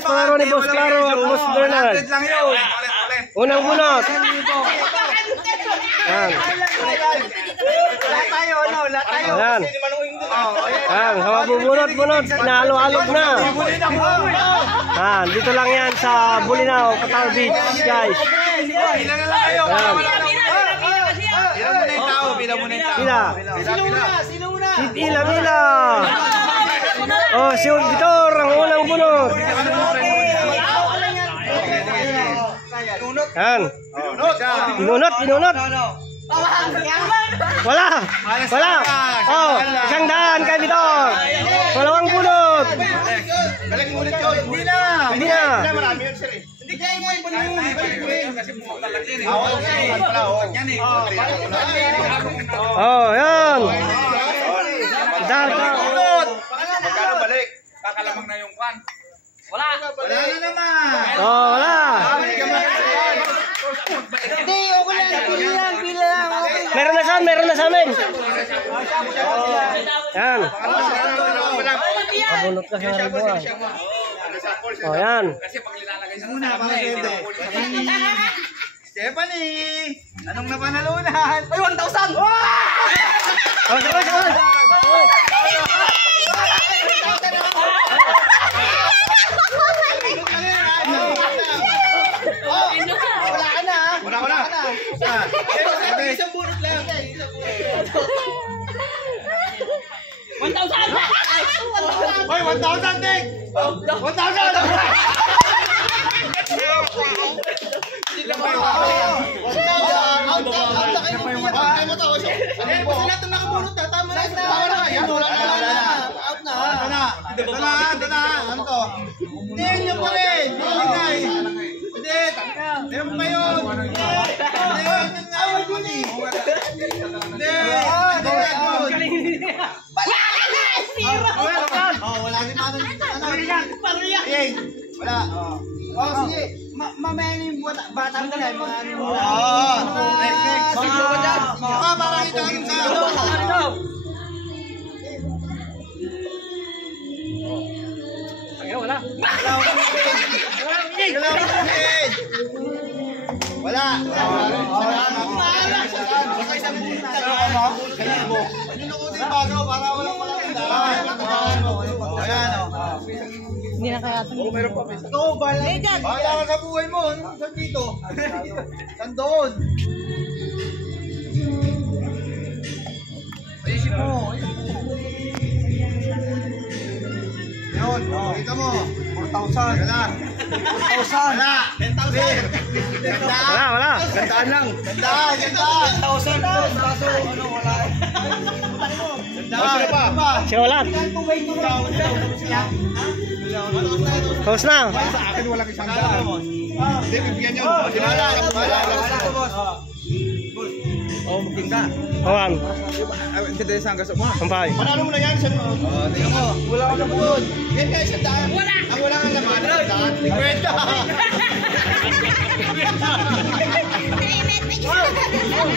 guys, palaro ni Boss Claro at Boss Bernard. Unang bunot. Yan. Yan. Yan, sama bubunot-bunot, pinahalo-halog na. Yan, dito lang yan sa Bulinaw, Cataw Beach, guys. Yan. Pila muna yung tao. Pila. Pila. Oh, si Vitor, ang unang bunot. Yan. Pinunot. Wala. Oh, 100 kay Vitor. Walawang bunot. Balik ulit yun. Hindi na. Marami yun sir eh. Hindi kayo mo kasi pumunta lang yan eh. Oh, yan. Dapat. Magkano balik? Kakalamang na yung kwan. Wala na naman. Oh, wala. Hindi, okay lang. Pila lang. Meron na sa amin. Yan. Abunot ka sa ribuan. Oh, yan. Kasi pag nilalagay sa muna, Stephanie, anong napanalunan? Ay, 1,000! Wala. Isang bunot lang. 1,000! Hoy, 1,000 Tek! 1,000! Wala. Oh, sige. Mamaya na yung batang ka na. Mga ano. Next. Parang ito ang sa... Wala. Wala. Hindi na kaya ito. Meron pa. Ikaw, bahala ka sa buhay mo. Saan dito? Saan doon? Ayusin mo. Yun, kita mo. 4,000. Wala. 4,000. Wala. 10,000. Wala. Gandaan lang. Gandaan. 10,000. Kaso, ano, wala. Gandaan. Siya wala. Close na. Sa akin walang isang daan. Hindi, bibigyan nyo. Wala. Oo, magtinda. Awan. Tinda yung sanggas mo. Sampay. Panalo mo na yan. Tingnan mo. Wala ka na po. Yan nga, isang daan. Ang wala nga naman. Daan. 50.